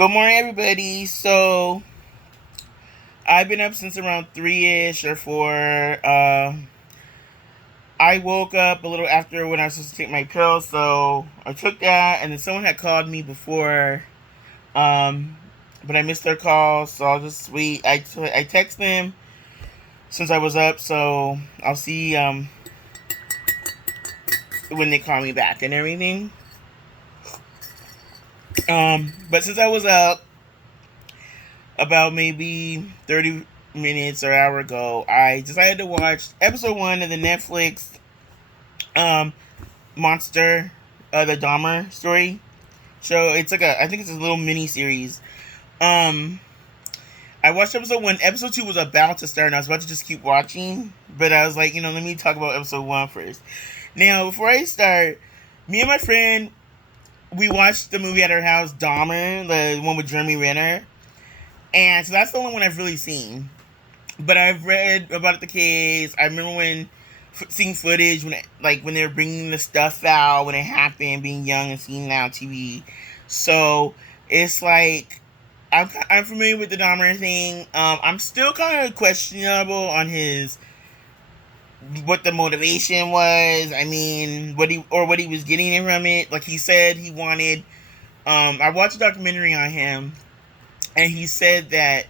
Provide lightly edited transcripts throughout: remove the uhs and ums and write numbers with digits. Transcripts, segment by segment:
Good morning, everybody. So I've been up since around 3ish or 4. I woke up a little after when I was supposed to take my pill, so I took that, and then someone had called me before, um, but I missed their call, so I'll just wait. I text them since I was up, so I'll see when they call me back and everything. But since I was up about maybe 30 minutes or hour ago, I decided to watch episode 1 of the Netflix um monster, the Dahmer story show. It's like I think it's a little mini series. Um, I watched episode 1. Episode 2 was about to start, and I was about to just keep watching, but I was like, let me talk about episode 1 first. Now, before I start, me and my friend, we watched the movie at our house, Dahmer, the one with Jeremy Renner, and so that's the only one I've really seen. But I've read about the case. I remember seeing footage when they were bringing the stuff out when it happened, being young and seeing it on TV. So it's like I'm familiar with the Dahmer thing. I'm still kind of questionable on his what the motivation was. I mean, what he was getting from it. Like he said, he wanted. I watched a documentary on him, and he said that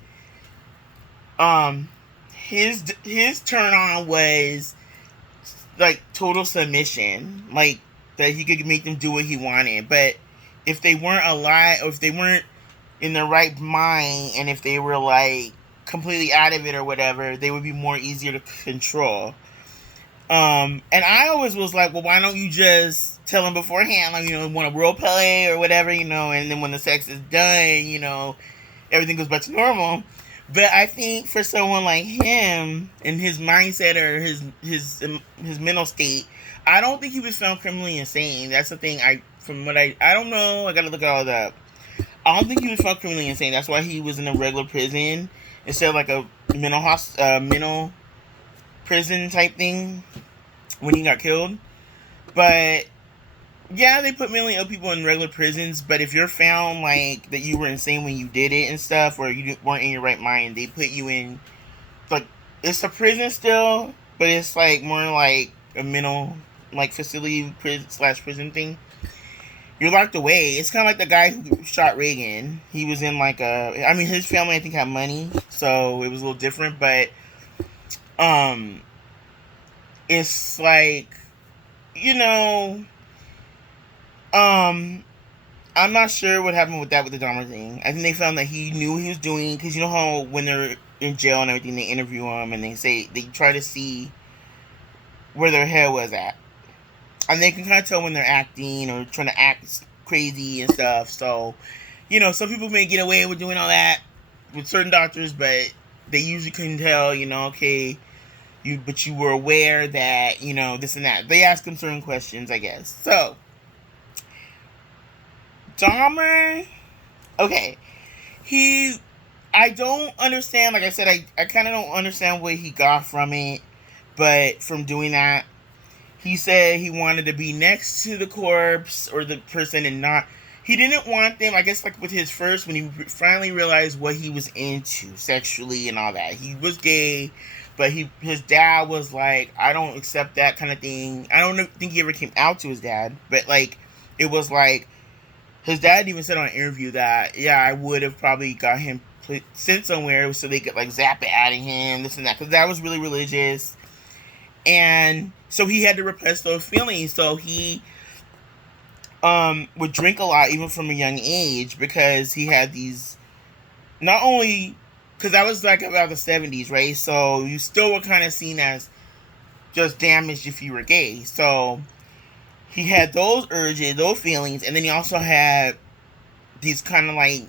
um his turn on was like total submission, like that he could make them do what he wanted. But if they weren't alive, or if they weren't in the right mind, and if they were like completely out of it or whatever, they would be more easier to control. And I always was like, well, why don't you just tell them beforehand, like, want to role play or whatever, and then when the sex is done, everything goes back to normal. But I think for someone like him and his mindset or his mental state, I don't think he was found criminally insane. That's the thing. I don't know. I gotta look all that up. I don't think he was found criminally insane. That's why he was in a regular prison instead of like a mental prison type thing when he got killed. But yeah, they put mentally ill people in regular prisons, but if you're found like that you were insane when you did it and stuff, or you weren't in your right mind, they put you in like it's a prison still, but it's like more like a mental like facility prison thing. You're locked away. It's kind of like the guy who shot Reagan. He was in like I mean, his family I think had money, so it was a little different, but um, it's like you know um I'm not sure what happened with the Dahmer thing. I think they found that he knew what he was doing, because you know how when they're in jail and everything, they interview him and they try to see where their head was at, and they can kind of tell when they're acting or trying to act crazy and stuff. So, some people may get away with doing all that with certain doctors, but they usually couldn't tell. Okay, but you were aware that this and that. They ask him certain questions, I guess. So Dahmer, okay, he, I don't understand. Like I said, I kind of don't understand what he got from it, but from doing that, he said he wanted to be next to the corpse or the person and not. He didn't want them. I guess like with his first, when he finally realized what he was into sexually and all that, he was gay, but his dad was like, I don't accept that kind of thing. I don't think he ever came out to his dad, but like it was like his dad even said on an interview that, yeah, I would have probably got him sent somewhere so they could like zap it out of him, this and that, because that was really religious, and so he had to repress those feelings. So he would drink a lot even from a young age, because he had these, not only because that was like about the 70s, right? So you still were kind of seen as just damaged if you were gay. So he had those urges, those feelings, and then he also had these kind of like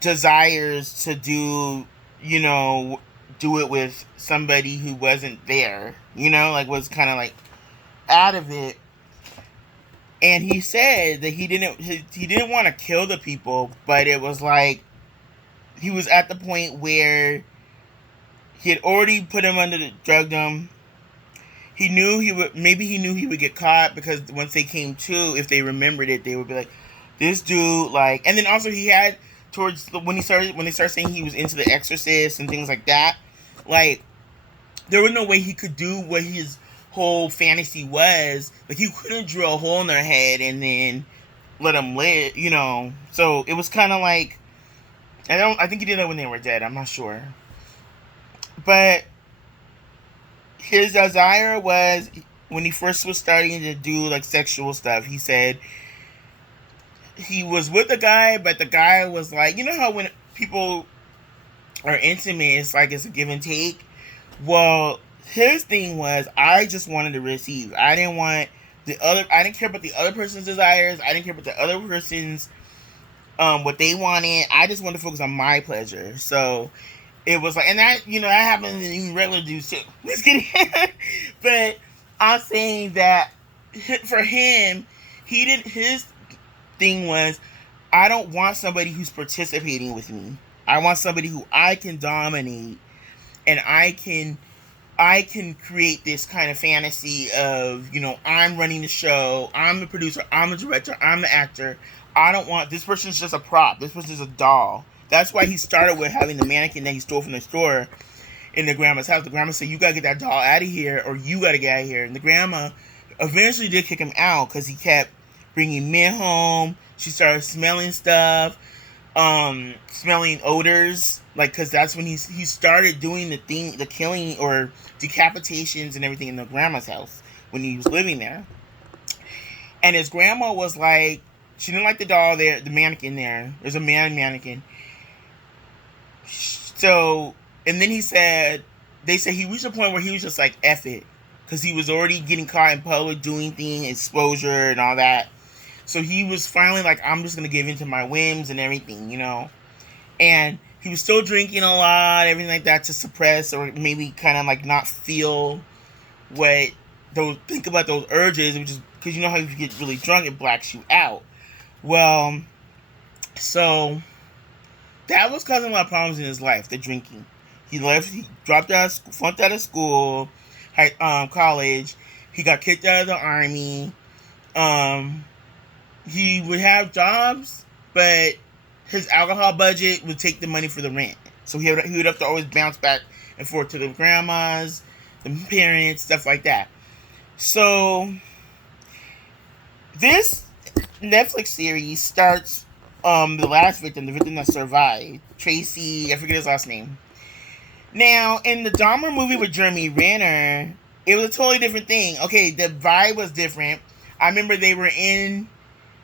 desires to do it with somebody who wasn't there, like was kind of like out of it. And he said that he didn't want to kill the people, but it was like he was at the point where he had already put him under the drugged him. He knew he would get caught, because once they came to, if they remembered it, they would be like, This dude, like, and then also he had towards when they started saying he was into The Exorcist and things like that, like there was no way he could do what his whole fantasy was. Like he couldn't drill a hole in their head and then let them live, you know. So it was kind of like I think he did that when they were dead. I'm not sure, but his desire was when he first was starting to do like sexual stuff. He said he was with a guy, but the guy was like, you know how when people are intimate, it's like it's a give and take. Well, his thing was I just wanted to receive. I didn't want the other. I didn't care about the other person's desires. I didn't care about the other person's what they wanted. I just wanted to focus on my pleasure. So it was like, and that that happens in regular dudes too. Just kidding. But I'm saying that for him, he didn't. His thing was, I don't want somebody who's participating with me. I want somebody who I can dominate, and I can create this kind of fantasy of, I'm running the show, I'm the producer, I'm the director, I'm the actor. I don't want this person's just a prop. This person's a doll. That's why he started with having the mannequin that he stole from the store in the grandma's house. The grandma said, "You gotta get that doll out of here, or you gotta get out of here." And the grandma eventually did kick him out because he kept bringing men home. She started smelling stuff, smelling odors, like because that's when he started doing the killing or decapitations and everything in the grandma's house when he was living there. And his grandma was like, she didn't like the doll there, the mannequin there. There's a mannequin. So, and then they said he reached a point where he was just like, F it. Because he was already getting caught in public doing things, exposure and all that. So he was finally like, I'm just going to give in to my whims and everything. And he was still drinking a lot, everything like that to suppress or maybe kind of like not feel think about those urges, which is because you know how if you get really drunk, it blacks you out. Well, so that was causing a lot of problems in his life, the drinking. He dropped out, flunked out of school, college. He got kicked out of the army. He would have jobs, but his alcohol budget would take the money for the rent. So he would have to always bounce back and forth to the grandmas, the parents, stuff like that. So this Netflix series starts the last victim, the victim that survived, Tracy, I forget his last name. Now, in the Dahmer movie with Jeremy Renner, it was a totally different thing. Okay, the vibe was different. I remember me and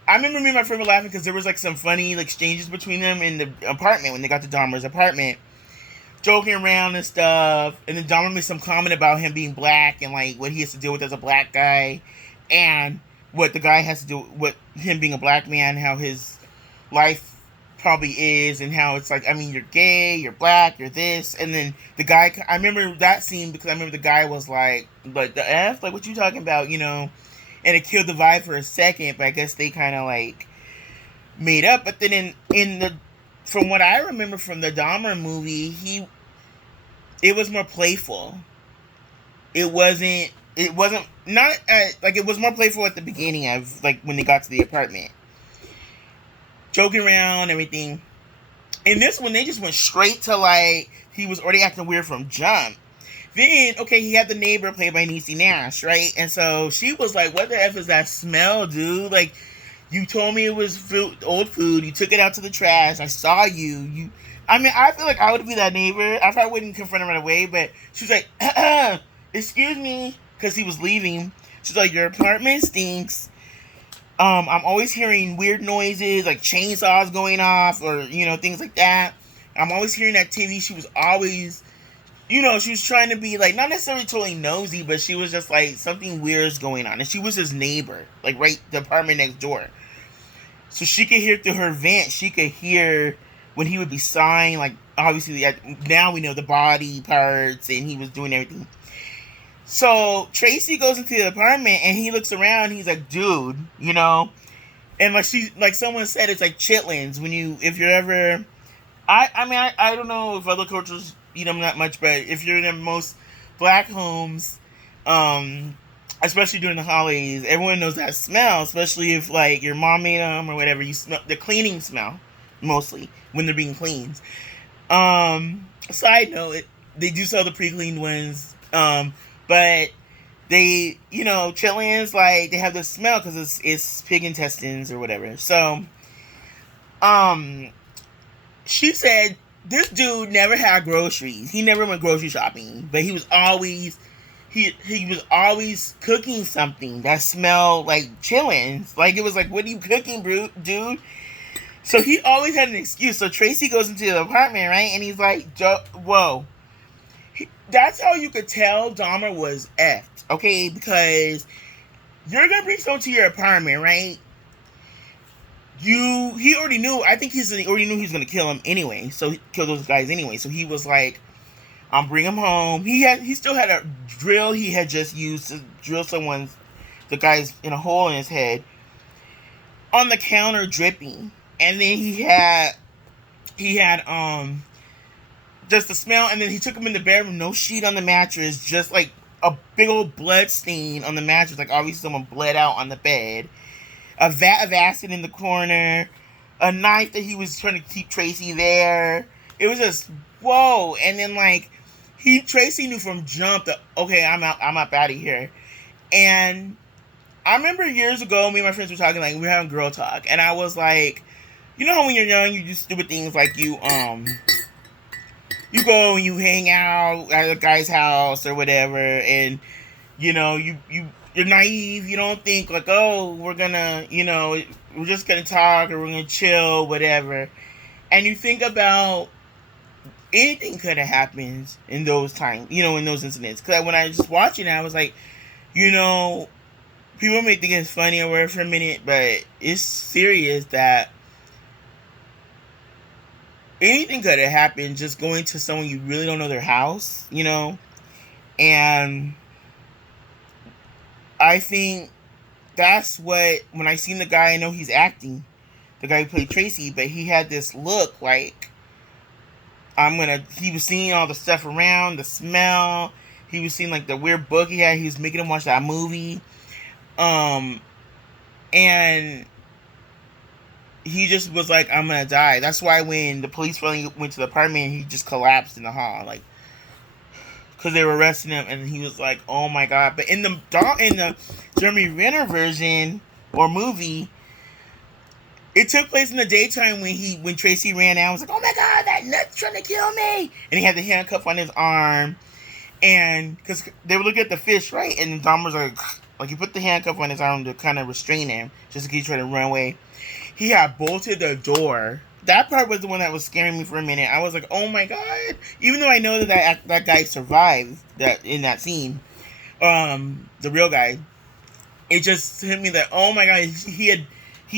my friend were laughing because there was like some funny exchanges between them in the apartment when they got to Dahmer's apartment, joking around and stuff. And then Dahmer made some comment about him being black and like what he has to deal with as a black guy, and what the guy has to do with him being a black man, how his life probably is, and how it's like, I mean, you're gay, you're black, you're this, and then the guy, I remember that scene because I remember the guy was like the F, like what you talking about, and it killed the vibe for a second, but I guess they kind of like made up. But then from what I remember from the Dahmer movie, it was more playful. It wasn't not like, it was more playful at the beginning of like when they got to the apartment, joking around, everything. In this one, they just went straight to like, he was already acting weird from jump. Then, okay, he had the neighbor played by Niecy Nash, right? And so she was like, what the F is that smell, dude? Like, you told me it was old food. You took it out to the trash. I saw you. I mean, I feel like I would be that neighbor. I probably wouldn't confront him right away, but she was like, excuse me, because he was leaving. She's like, your apartment stinks. I'm always hearing weird noises, like chainsaws going off, or things like that. I'm always hearing activity. She was always, she was trying to be like, not necessarily totally nosy, but she was just like, something weird is going on. And she was his neighbor, like right the apartment next door. So she could hear through her vent. She could hear when he would be sighing, like obviously now we know the body parts, and he was doing everything. So Tracy goes into the apartment and he looks around. He's like, dude, and like someone said, it's like chitlins if you're ever. I don't know if other cultures eat them that much, but if you're in most black homes, especially during the holidays. Everyone knows that smell, especially if like your mom made them or whatever. You smell the cleaning smell mostly when they're being cleaned. Side note, they do sell the pre-cleaned ones. But they, Chileans like they have the smell because it's pig intestines or whatever. So, um, she said this dude never had groceries. He never went grocery shopping, but he was always cooking something that smelled like chillins. Like it was like, what are you cooking, bro, dude? So he always had an excuse. So Tracy goes into the apartment, right, and he's like, "Whoa." That's how you could tell Dahmer was effed, okay? Because you're gonna bring someone to your apartment, right? He already knew. I think he already knew he was gonna kill him anyway. So kill those guys anyway. So he was like, "I'm bring him home." He still had a drill he had just used to drill the guy's in a hole in his head on the counter dripping, and then he had just the smell, and then he took him in the bedroom, no sheet on the mattress, just like a big old blood stain on the mattress, like obviously someone bled out on the bed, a vat of acid in the corner, a knife that he was trying to keep Tracy there. It was just whoa. And then like Tracy knew from jump that okay, I'm up out of here. And I remember years ago, me and my friends were talking, like we were having girl talk, and I was like, you know how when you're young you do stupid things like you go and you hang out at a guy's house or whatever, and you're naive. You don't think like, oh, we're just gonna talk or we're gonna chill, whatever. And you think about anything could have happened in those times, in those incidents. Because when I was just watching it, I was like, you know, people may think it's funny or whatever for a minute, but it's serious that anything could have happened just going to someone you really don't know their house. And I think that's what, when I seen the guy, I know he's acting, the guy who played Tracy, but he had this look like, he was seeing all the stuff around, the smell, he was seeing like the weird book he was making him watch that movie, and he just was like, I'm gonna die. That's why when the police finally went to the apartment, he just collapsed in the hall, like, because they were arresting him, and he was like, "Oh my god!" But in the Jeremy Renner version or movie, it took place in the daytime when Tracy ran out. I was like, "Oh my god, that nut's trying to kill me!" And he had the handcuff on his arm, and because they were looking at the fish, right? And Dom was like he put the handcuff on his arm to kind of restrain him, just in case he tried to run away. He had bolted the door. That part was the one that was scaring me for a minute. I was like, "Oh my god!" Even though I know that guy survived that in that scene, the real guy, it just hit me that, oh my god, he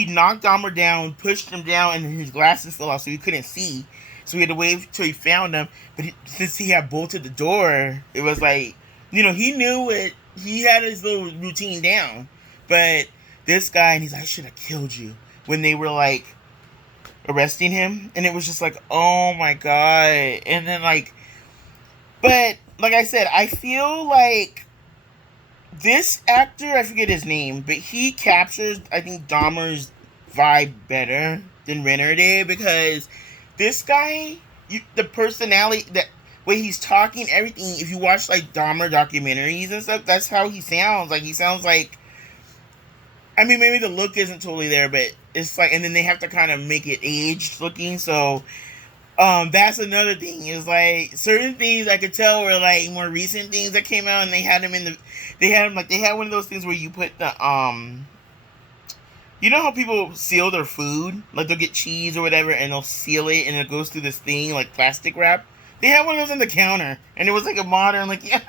knocked Dahmer down, pushed him down, and his glasses fell off, so he couldn't see. So he had to wait till he found him. But since he had bolted the door, it was like, he knew it. He had his little routine down. But this guy, and he's like, I should have killed you, when they were like arresting him, and it was just like, oh my god. And then but like I said, I feel like this actor, I forget his name, but he captures, I think, Dahmer's vibe better than Renner did, because this guy, the personality, that way he's talking, everything, if you watch like Dahmer documentaries and stuff, that's how he sounds. Like, he sounds like, I mean, maybe the look isn't totally there, but it's like, and then they have to kind of make it aged looking, so that's another thing. Is like certain things I could tell were like more recent things that came out, and they had one of those things where you put the you know how people seal their food, like they'll get cheese or whatever, and they'll seal it, and it goes through this thing like plastic wrap. They had one of those on the counter, and it was like a modern, like, yeah.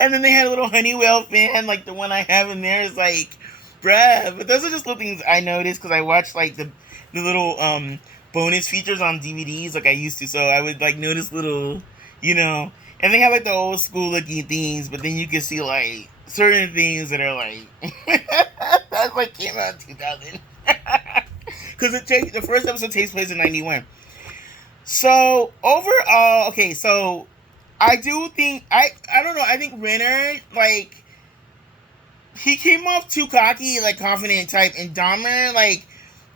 And then they had a little Honeywell fan, like the one I have in there is like, bruh. But those are just little things I noticed because I watched like the little bonus features on DVDs like I used to. So I would like notice little, and they have like the old school looking things, but then you can see like certain things that are like that's like came out in 2000. Because the first episode takes place in 91. So overall, okay, so I do think I don't know. I think Renner, like, he came off too cocky, like confident type, and Dahmer, like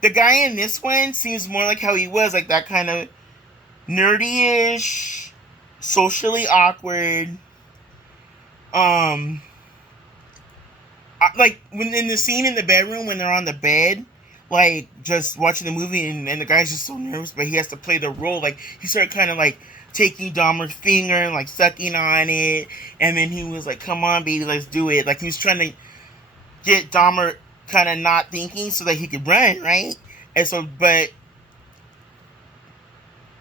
the guy in this one seems more like how he was, like that kind of nerdy-ish, socially awkward. Um, like when in the scene in the bedroom when they're on the bed, like just watching the movie, and the guy's just so nervous, but he has to play the role. Like he started kind of like taking Dahmer's finger and like sucking on it, and then he was like, "Come on, baby, let's do it." Like he was trying to get Dahmer kind of not thinking so that he could run, right? And so, but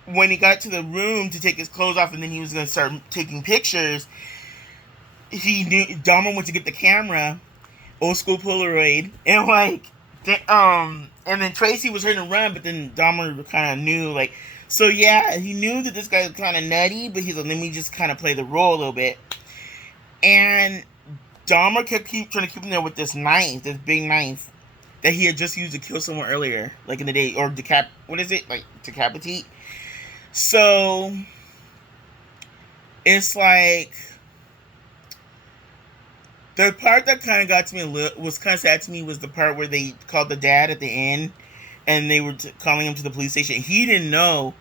when he got to the room to take his clothes off, and then he was gonna start taking pictures, he knew Dahmer went to get the camera, old school Polaroid, and like, and then Tracy was hurting to run, but then Dahmer kind of knew, like, so yeah, he knew that this guy was kind of nutty, but he's like, let me just kind of play the role a little bit, and Dahmer kept trying to keep him there with this knife, this big knife that he had just used to kill someone earlier, like in the day, or what is it, like decapitate? So it's like the part that kind of got to me was kind of sad to me was the part where they called the dad at the end, and they were calling him to the police station. He didn't know.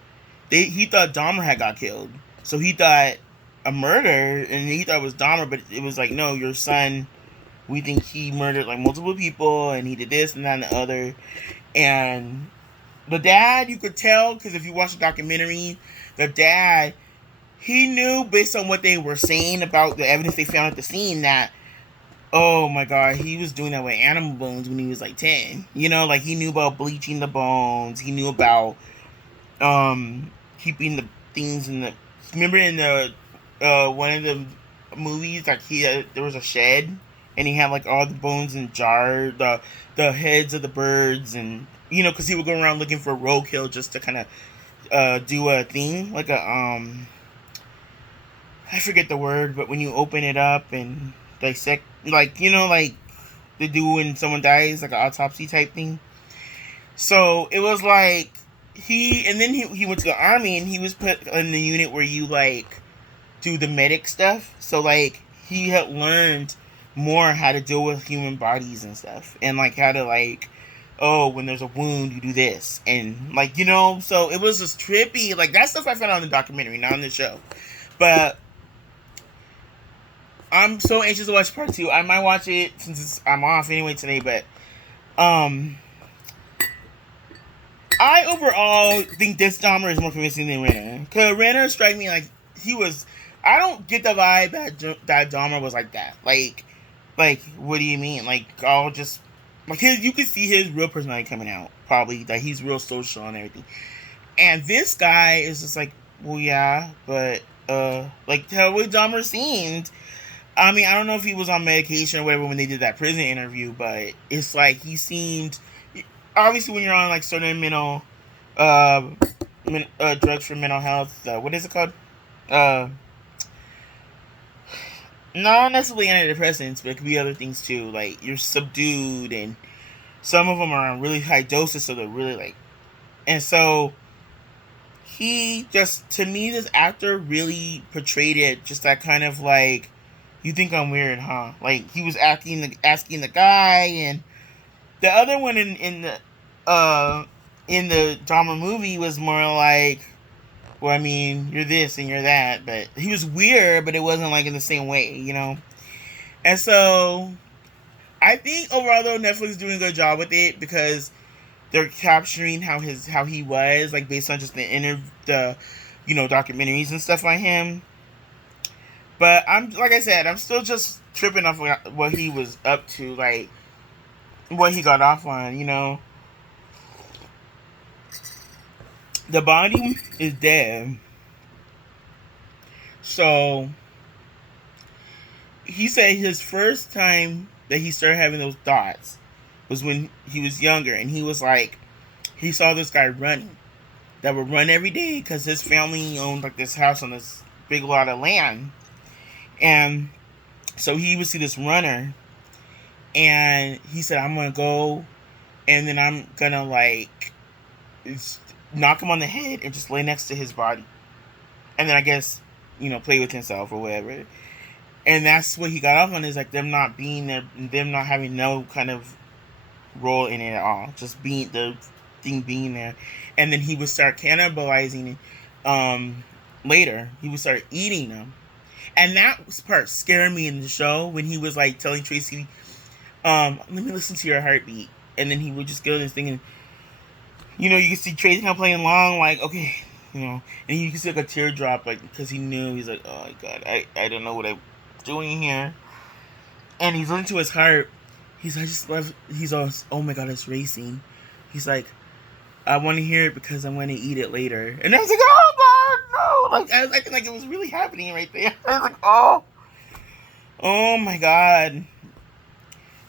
He thought Dahmer had got killed, so he thought a murder, and he thought it was Dahmer, but it was like, no, your son. We think he murdered like multiple people, and he did this and that and the other. And the dad, you could tell, because if you watch the documentary, the dad, he knew based on what they were saying about the evidence they found at the scene that, oh my god, he was doing that with animal bones when he was like 10. You know, like he knew about bleaching the bones. He knew about keeping the things in the. Remember in the one of the movies, like there was a shed, and he had like all the bones in jar, the heads of the birds, and because he would go around looking for roadkill just to kind of do a thing like a I forget the word, but when you open it up and dissect, like like they do when someone dies, like an autopsy type thing. So it was like and then he went to the army, and he was put in the unit where you like do the medic stuff. So like he had learned more how to deal with human bodies and stuff, and like how to like, oh, when there's a wound you do this, and like so it was just trippy. Like that stuff I found out in the documentary, not on the show. But I'm so anxious to watch part 2. I might watch it since I'm off anyway today, but I overall think this Dahmer is more convincing than Renner. Because Renner struck me like he was. I don't get the vibe that Dahmer was like that. Like, what do you mean? Like, all just like you could see his real personality coming out. Probably that he's real social and everything. And this guy is just like, well, yeah, but like the way Dahmer seemed. I mean, I don't know if he was on medication or whatever when they did that prison interview, but it's like he seemed. Obviously, when you're on like certain mental drugs for mental health, what is it called? Uh, Not necessarily antidepressants, but it could be other things too. Like you're subdued, and some of them are on really high doses, so they're really like. And so he just, to me, this actor really portrayed it just that kind of like, you think I'm weird, huh? Like he was asking the guy, and the other one in the Dahmer movie was more like, well, I mean, you're this and you're that, but he was weird, but it wasn't like in the same way. And so I think overall though Netflix is doing a good job with it because they're capturing how he was, like based on just the documentaries and stuff like him. But like I said, I'm still just tripping off what he was up to, like what he got off on. The body is dead. So he said his first time that he started having those thoughts was when he was younger, and he was like, he saw this guy running that would run every day because his family owned like this house on this big lot of land, and so he would see this runner, and he said, I'm gonna go, and then I'm gonna like knock him on the head and just lay next to his body, and then I guess play with himself or whatever. And that's what he got off on, is like them not being there, them not having no kind of role in it at all, just being the thing being there. And then he would start cannibalizing later. He would start eating them. And that part scared me in the show, when he was like telling Tracy, let me listen to your heartbeat. And then he would just go this thing, and you can see Tracy kind of playing along, like, okay, and you can see like a teardrop, like, because he knew, he's like, oh my god, I don't know what I'm doing here. And he's listening to his heart. I just love, he's all, oh my god, it's racing. He's like, I want to hear it because I'm going to eat it later. And I was like, oh god, no. Like, I was acting like it was really happening right there. I was like, oh my god.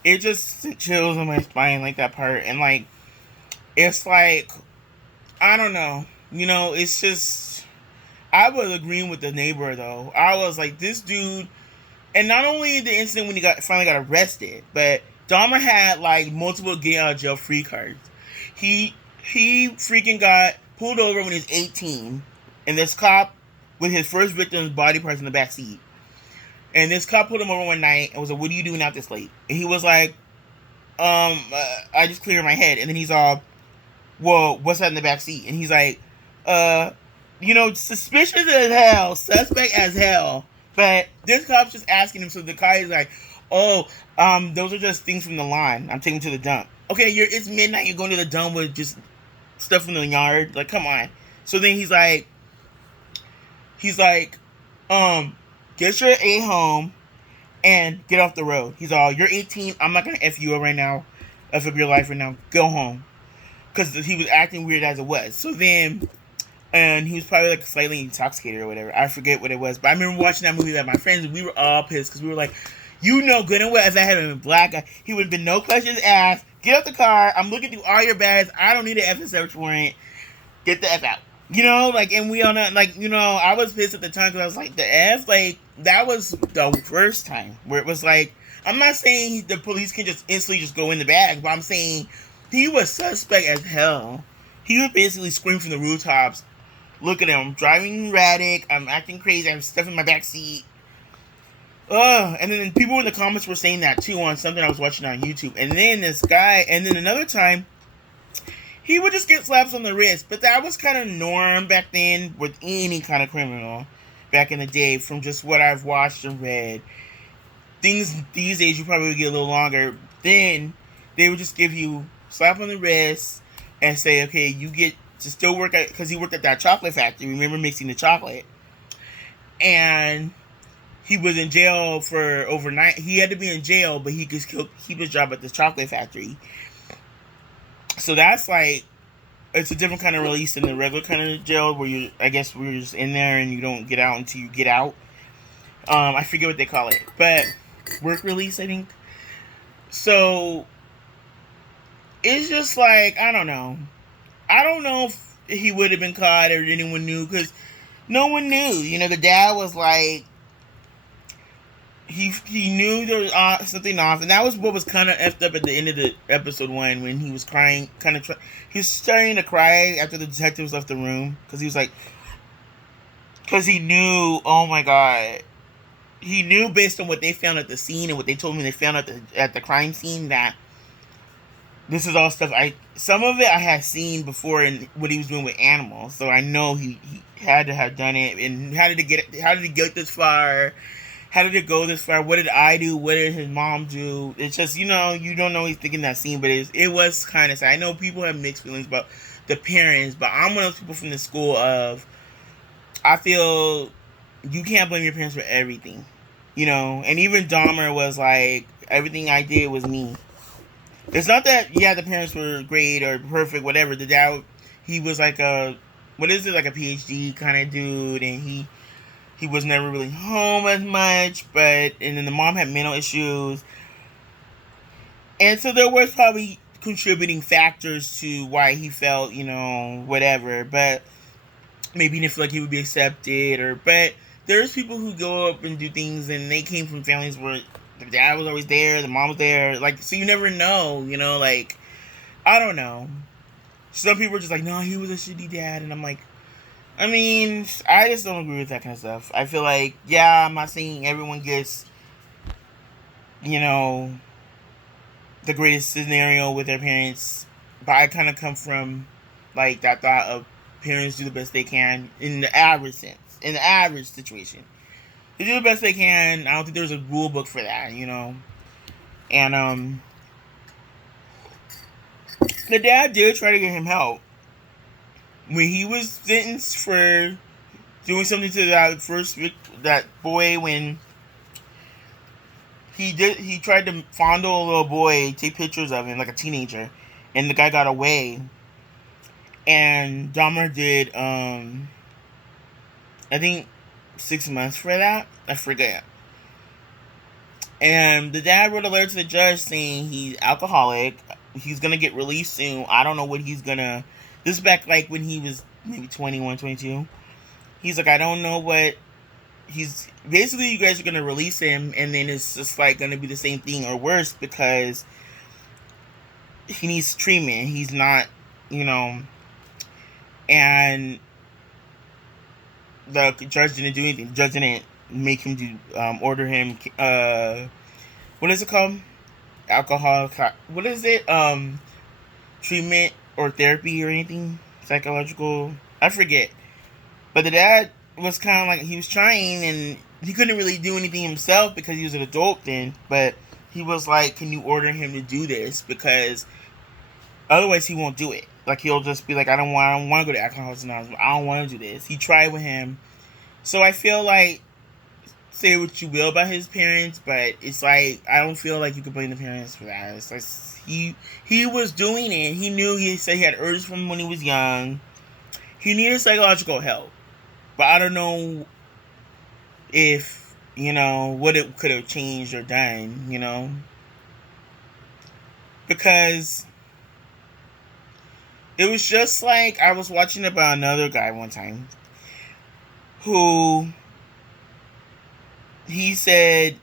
It just sent chills on my spine, like, that part. And like, it's like, I don't know. It's just, I was agreeing with the neighbor, though. I was like, this dude, and not only the incident when he finally got arrested, but Dahmer had like multiple get out of jail free cards. He freaking got pulled over when he was 18, and this cop with his first victim's body parts in the back seat. And this cop pulled him over one night and was like, "What are you doing out this late?" And he was like, I just cleared my head." And then he's all, "Well, what's that in the back seat?" And he's like, suspicious as hell, suspect as hell. But this cop's just asking him, so the guy is like, "Oh, those are just things from the line. I'm taking to the dump." Okay, it's midnight. You're going to the dump with just stuff from the yard. Like, come on. So then he's like, get your A home and get off the road. He's all, "You're 18. I'm not gonna f you up right now, f up your life right now. Go home." Because he was acting weird as it was. So then, and he was probably like slightly intoxicated or whatever. I forget what it was. But I remember watching that movie with my friends, and we were all pissed because we were like, good and well, if I had been black, he would have been no questions asked. Get out the car. I'm looking through all your bags. I don't need an F search warrant. Get the F out. And we all know, I was pissed at the time because I was like, the F, like, that was the first time where it was like, I'm not saying the police can just instantly just go in the bag, but I'm saying he was suspect as hell. He would basically scream from the rooftops, "Look at him, I'm driving erratic, I'm acting crazy, I have stuff in my back seat." And then people in the comments were saying that too on something I was watching on YouTube. And then this guy, and then another time, he would just get slaps on the wrist. But that was kind of norm back then with any kind of criminal back in the day, from just what I've watched and read. Things these days, you probably would get a little longer. Then they would just give you slap on the wrist and say, okay, you get to still work at, because he worked at that chocolate factory. Remember mixing the chocolate? And he was in jail for overnight. He had to be in jail, but he could still keep his job at the chocolate factory. So that's like, it's a different kind of release than the regular kind of jail where we're just in there and you don't get out until you get out. I forget what they call it, but work release, I think. So it's just like, I don't know. I don't know if he would have been caught or anyone knew, because no one knew. The dad was like, he knew there was something off, and that was what was kind of effed up at the end of the episode 1, when he was crying, he was starting to cry after the detectives left the room, because he was like, because he knew, oh my god, he knew based on what they found at the scene and what they told me they found at the crime scene, that this is all stuff some of it I had seen before in what he was doing with animals, so I know he had to have done it. And how did he get this far? How did it go this far? What did I do? What did his mom do? It's just, you don't know he's thinking that scene, but it was kind of sad. I know people have mixed feelings about the parents, but I'm one of those people from the school of, I feel you can't blame your parents for everything, and even Dahmer was like, everything I did was me. It's not that, the parents were great or perfect, whatever. The dad, he was like like a PhD kind of dude, and he was never really home as much, and then the mom had mental issues. And so there was probably contributing factors to why he felt, whatever, but maybe he didn't feel like he would be accepted, but there's people who go up and do things, and they came from families where the dad was always there, the mom was there, like, so you never know, I don't know. Some people are just like, no, he was a shitty dad, and I'm like, I mean, I just don't agree with that kind of stuff. I feel like, yeah, I'm not saying everyone gets, you know, the greatest scenario with their parents, but I kind of come from like that thought of parents do the best they can in the average sense, in the average situation. They do the best they can. I don't think there's a rule book for that, you know. And the dad did try to get him help when he was sentenced for doing something to that boy when he tried to fondle a little boy, take pictures of him like a teenager, and the guy got away. And Dahmer did I think 6 months for that. I forget. And the dad wrote a letter to the judge saying he's alcoholic. He's gonna get released soon. I don't know what he's gonna. This is back like when he was maybe 21, 22. He's like, I don't know what he's. Basically, you guys are gonna release him, and then it's just like gonna be the same thing or worse because he needs treatment. He's not, you know, and the judge didn't do anything. The judge didn't make him do order him what is it called? Alcohol. What is it? Treatment or therapy or anything psychological. I forget. But the dad was kind of like he was trying and he couldn't really do anything himself because he was an adult then. But he was like, "Can you order him to do this? Because otherwise he won't do it. Like he'll just be like, I don't want to go to Alcoholics Anonymous. I don't want to do this." He tried with him. So I feel like say what you will about his parents, but it's like I don't feel like you can blame the parents for that. It's like he was doing it. He knew he said he had urges from when he was young. He needed psychological help, but I don't know if what it could have changed or done. Because it was just like I was watching about another guy one time who he said,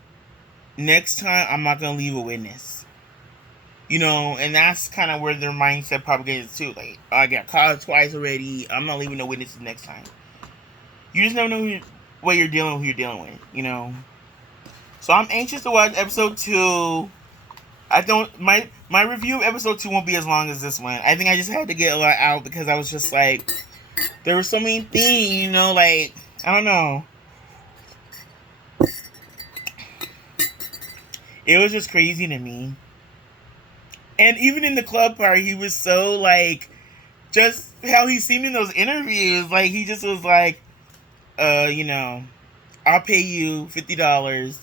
next time I'm not going to leave a witness. And that's kind of where their mindset probably gets too. Like, I got caught twice already. I'm not leaving no witnesses next time. You just never know what you're dealing with, So I'm anxious to watch episode 2. I don't, my review of episode 2 won't be as long as this one. I think I just had to get a lot out because I was just like, there were so many things, like, I don't know. It was just crazy to me. And even in the club part, he was so like, just how he seemed in those interviews. Like he just was like, I'll pay you $50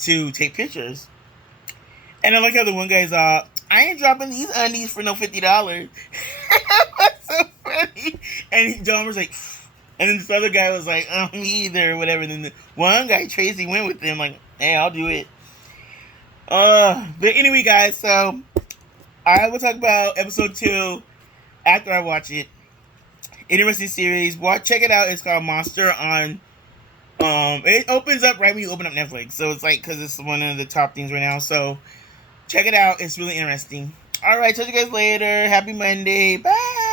to take pictures. And I like how the one guy's I ain't dropping these undies for no $50. That's so funny. And John was like, and then this other guy was like, me either, or whatever. And then the one guy, Tracy, went with him like, hey, I'll do it. But anyway, guys, so I will talk about episode 2 after I watch it. Interesting series. Check it out. It's called Monster on. It opens up right when you open up Netflix, so it's like because it's one of the top things right now. So check it out. It's really interesting. All right, talk to you guys later. Happy Monday. Bye.